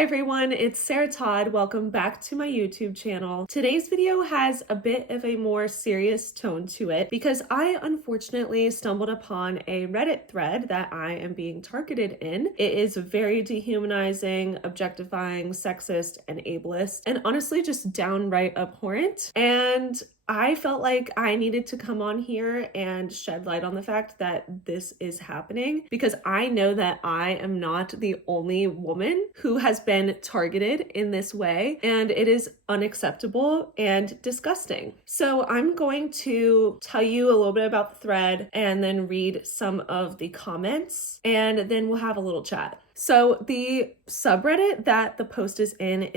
Hi everyone, it's Sarah Todd. Welcome back to my YouTube channel. Today's video has a bit of a more serious tone to it because I unfortunately stumbled upon a Reddit thread that I am being targeted in. It is very dehumanizing, objectifying, sexist, and ableist, and honestly just downright abhorrent. And I felt like I needed to come on here and shed light on the fact that this is happening because I know that I am not the only woman who has been targeted in this way, and it is unacceptable and disgusting. So I'm going to tell you a little bit about the thread and then read some of the comments, and then we'll have a little chat. So the subreddit that the post is in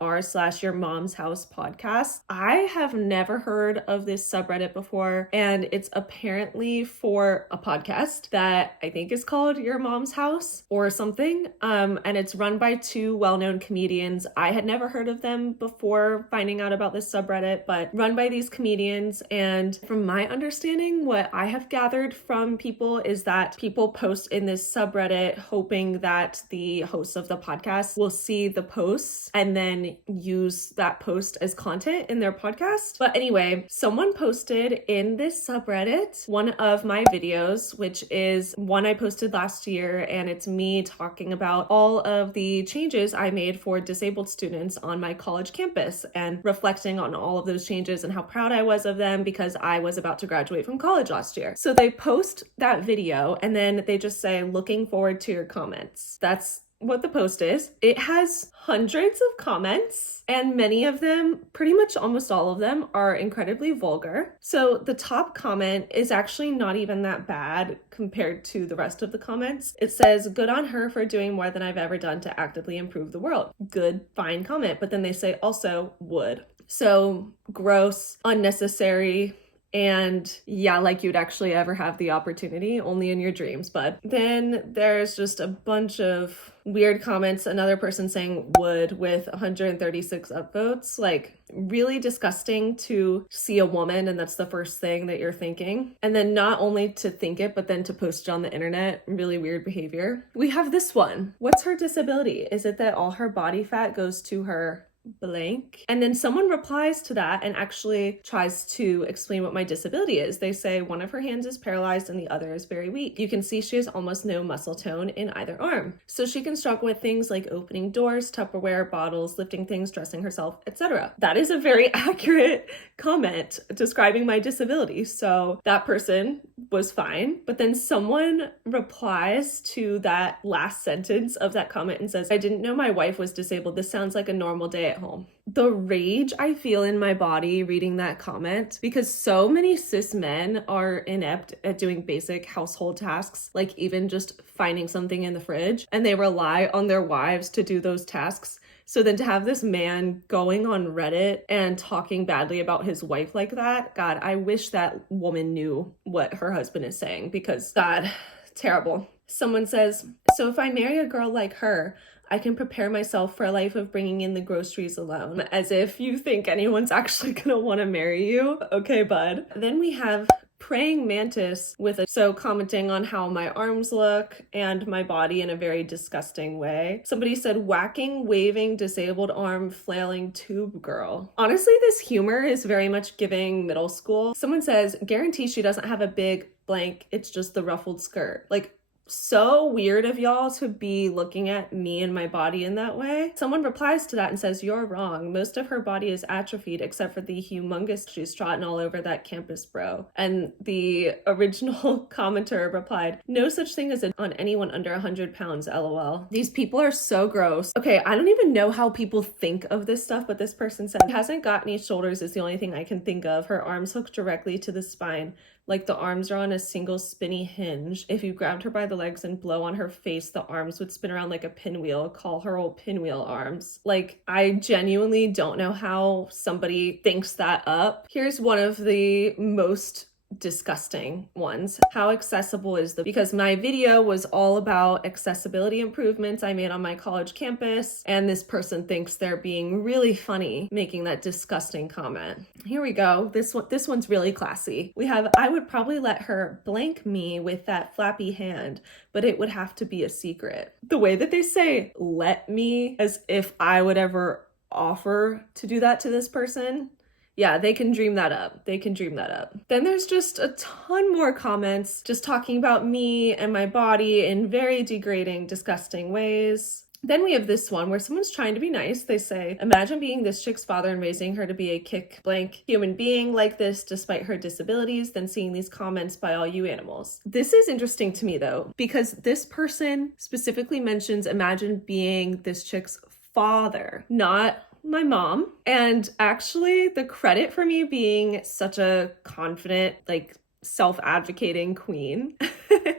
r/your mom's house podcast. I have never heard of this subreddit before, and it's apparently for a podcast that I think is called Your Mom's House or something. And it's run by two well-known comedians. I had never heard of them before finding out about this subreddit, but run by these comedians. And from my understanding, what I have gathered from people is that people post in this subreddit hoping that the hosts of the podcast will see the posts and then use that post as content in their podcast. But anyway, someone posted in this subreddit one of my videos, which is one I posted last year, and it's me talking about all of the changes I made for disabled students on my college campus and reflecting on all of those changes and how proud I was of them because I was about to graduate from college last year. So they post that video and then they just say, "Looking forward to your comments." That's what the post is. It has hundreds of comments, and many of them, pretty much almost all of them, are incredibly vulgar. So the top comment is actually not even that bad compared to the rest of the comments. It says, "Good on her for doing more than I've ever done to actively improve the world." Good, fine comment. But then they say also would. So gross, unnecessary, and yeah, like you'd actually ever have the opportunity, only in your dreams, bud. Then there's just a bunch of weird comments. Another person saying would with 136 upvotes. Like, really disgusting to see a woman and that's the first thing that you're thinking. And then not only to think it, but then to post it on the internet. Really weird behavior. We have this one. What's her disability? Is it that all her body fat goes to her blank? And then someone replies to that and actually tries to explain what my disability is. They say one of her hands is paralyzed and the other is very weak. You can see she has almost no muscle tone in either arm. So she can struggle with things like opening doors, Tupperware bottles, lifting things, dressing herself, etc. That is a very accurate comment describing my disability. So that person was fine. But then someone replies to that last sentence of that comment and says, "I didn't know my wife was disabled. This sounds like a normal day at home." The rage I feel in my body reading that comment, because so many cis men are inept at doing basic household tasks, like even just finding something in the fridge, and they rely on their wives to do those tasks. So then to have this man going on Reddit and talking badly about his wife like that, God, I wish that woman knew what her husband is saying because, God, terrible. Someone says, "So if I marry a girl like her, I can prepare myself for a life of bringing in the groceries alone." As if you think anyone's actually gonna want to marry you. Okay, bud. Then we have praying mantis so commenting on how my arms look and my body in a very disgusting way. Somebody said, "Whacking, waving, disabled arm, flailing tube girl." Honestly, this humor is very much giving middle school. Someone says, "Guarantee she doesn't have a big blank, it's just the ruffled skirt." Like, so weird of y'all to be looking at me and my body in that way. Someone replies to that and says, "You're wrong. Most of her body is atrophied except for the humongous she's trotting all over that campus, bro." And the original commenter replied, "No such thing as on anyone under 100 pounds, lol." These people are so gross. Okay, I don't even know how people think of this stuff, but this person said, "Hasn't got any shoulders is the only thing I can think of. Her arms hook directly to the spine. Like the arms are on a single spinny hinge. If you grabbed her by the legs and blow on her face, the arms would spin around like a pinwheel. Call her old pinwheel arms." Like, I genuinely don't know how somebody thinks that up. Here's one of the most disgusting ones. How accessible is because my video was all about accessibility improvements I made on my college campus, and this person thinks they're being really funny making that disgusting comment. Here we go. This one's really classy. We have, I would probably let her blank me with that flappy hand, but it would have to be a secret. The way that they say let me, as if I would ever offer to do that to this person. Yeah, they can dream that up. They can dream that up. Then there's just a ton more comments just talking about me and my body in very degrading, disgusting ways. Then we have this one where someone's trying to be nice. They say, imagine being this chick's father and raising her to be a kick blank human being like this despite her disabilities, then seeing these comments by all you animals. This is interesting to me though, because this person specifically mentions imagine being this chick's father, not my mom. And actually the credit for me being such a confident, like self-advocating queen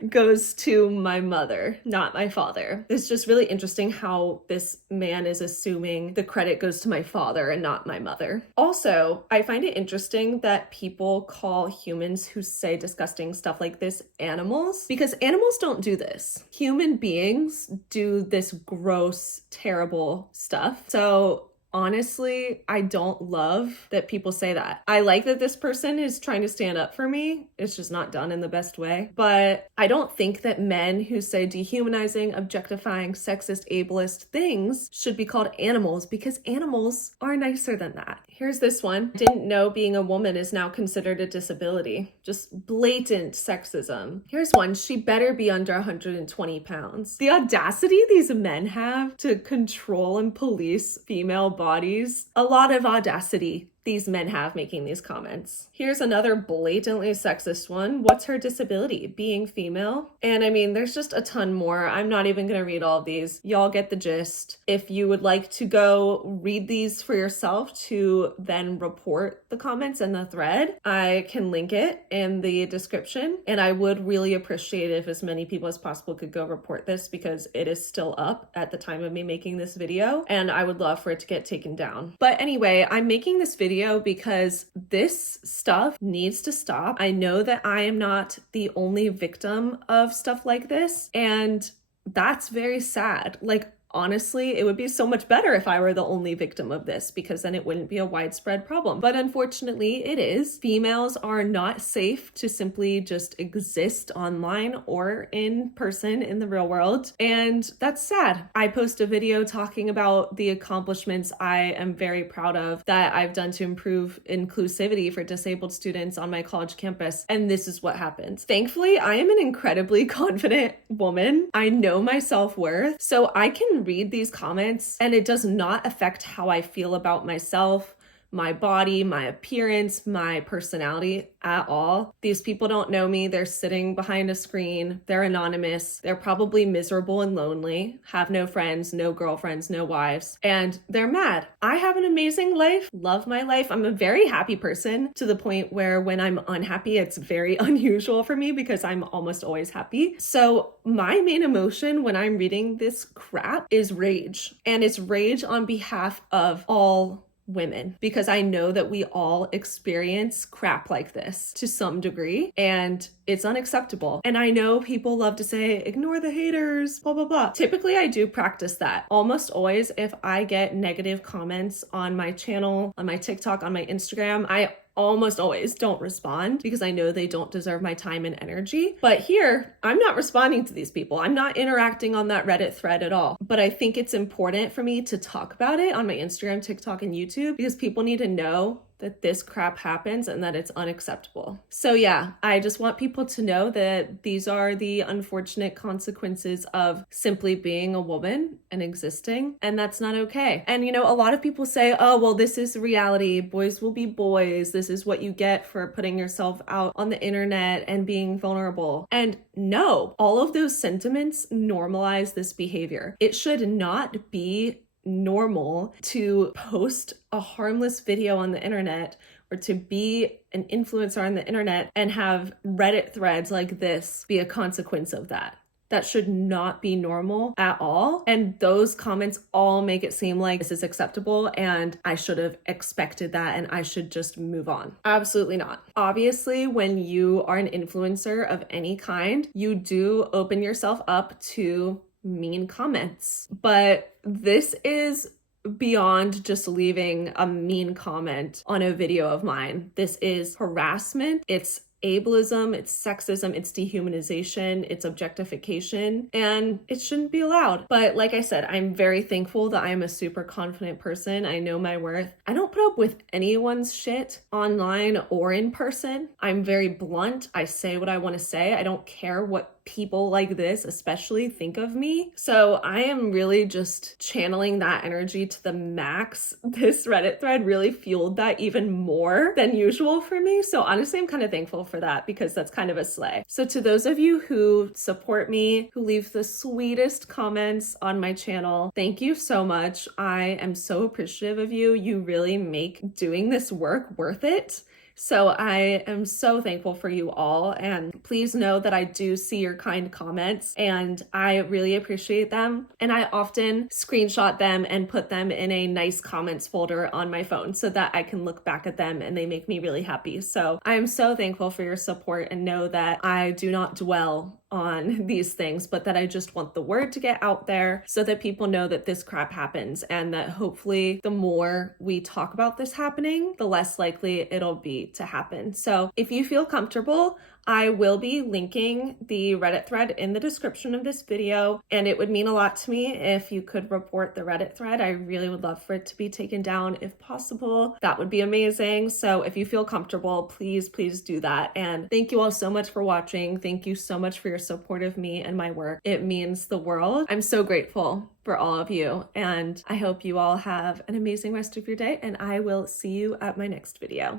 goes to my mother, not my father. It's just really interesting how this man is assuming the credit goes to my father and not my mother. Also, I find it interesting that people call humans who say disgusting stuff like this animals, because animals don't do this. Human beings do this gross, terrible stuff. So honestly, I don't love that people say that. I like that this person is trying to stand up for me. It's just not done in the best way. But I don't think that men who say dehumanizing, objectifying, sexist, ableist things should be called animals, because animals are nicer than that. Here's this one. Didn't know being a woman is now considered a disability. Just blatant sexism. Here's one. She better be under 120 pounds. The audacity these men have to control and police female bodies. A lot of audacity these men have making these comments. Here's another blatantly sexist one. What's her disability? Being female? And I mean, there's just a ton more. I'm not even gonna read all of these. Y'all get the gist. If you would like to go read these for yourself to then report the comments in the thread, I can link it in the description. And I would really appreciate it if as many people as possible could go report this, because it is still up at the time of me making this video, and I would love for it to get taken down. But anyway, I'm making this video because this stuff needs to stop. I know that I am not the only victim of stuff like this, and that's very sad. Like, honestly, it would be so much better if I were the only victim of this, because then it wouldn't be a widespread problem. But unfortunately, it is. Females are not safe to simply just exist online or in person in the real world. And that's sad. I post a video talking about the accomplishments I am very proud of that I've done to improve inclusivity for disabled students on my college campus. And this is what happens. Thankfully, I am an incredibly confident woman. I know my self-worth, so I can read these comments and it does not affect how I feel about myself, my body, my appearance, my personality at all. These people don't know me. They're sitting behind a screen. They're anonymous. They're probably miserable and lonely, have no friends, no girlfriends, no wives, and they're mad. I have an amazing life, love my life. I'm a very happy person, to the point where when I'm unhappy, it's very unusual for me because I'm almost always happy. So my main emotion when I'm reading this crap is rage, and it's rage on behalf of all women, because I know that we all experience crap like this to some degree, and it's unacceptable. And I know people love to say, ignore the haters, blah, blah, blah. Typically, I do practice that. Almost always, if I get negative comments on my channel, on my TikTok, on my Instagram, I almost always don't respond because I know they don't deserve my time and energy. But here, I'm not responding to these people. I'm not interacting on that Reddit thread at all. But I think it's important for me to talk about it on my Instagram, TikTok, and YouTube, because people need to know that this crap happens and that it's unacceptable. So yeah, I just want people to know that these are the unfortunate consequences of simply being a woman and existing, and that's not okay. And you know, a lot of people say, oh, well, this is reality. Boys will be boys. This is what you get for putting yourself out on the internet and being vulnerable. And no, all of those sentiments normalize this behavior. It should not be normal to post a harmless video on the internet or to be an influencer on the internet and have Reddit threads like this be a consequence of that. That should not be normal at all. And those comments all make it seem like this is acceptable and I should have expected that and I should just move on. Absolutely not. Obviously, when you are an influencer of any kind, you do open yourself up to mean comments. But this is beyond just leaving a mean comment on a video of mine. This is harassment. It's ableism, it's sexism, it's dehumanization, it's objectification, and it shouldn't be allowed. But like I said, I'm very thankful that I am a super confident person. I know my worth. I don't put up with anyone's shit online or in person. I'm very blunt. I say what I want to say. I don't care what people like this especially think of me. So I am really just channeling that energy to the max. This Reddit thread really fueled that even more than usual for me. So honestly, I'm kind of thankful for that because that's kind of a slay. So to those of you who support me, who leave the sweetest comments on my channel, thank you so much. I am so appreciative of you. You really make doing this work worth it. So I am so thankful for you all, and please know that I do see your kind comments and I really appreciate them. And I often screenshot them and put them in a nice comments folder on my phone so that I can look back at them and they make me really happy. So I am so thankful for your support, and know that I do not dwell on these things, but that I just want the word to get out there so that people know that this crap happens, and that hopefully the more we talk about this happening, the less likely it'll be to happen. So if you feel comfortable, I will be linking the Reddit thread in the description of this video, and it would mean a lot to me if you could report the Reddit thread. I really would love for it to be taken down if possible. That would be amazing. So if you feel comfortable, please do that. And thank you all so much for watching. Thank you so much for your support of me and my work. It means the world. I'm so grateful for all of you, and I hope you all have an amazing rest of your day, and I will see you at my next video.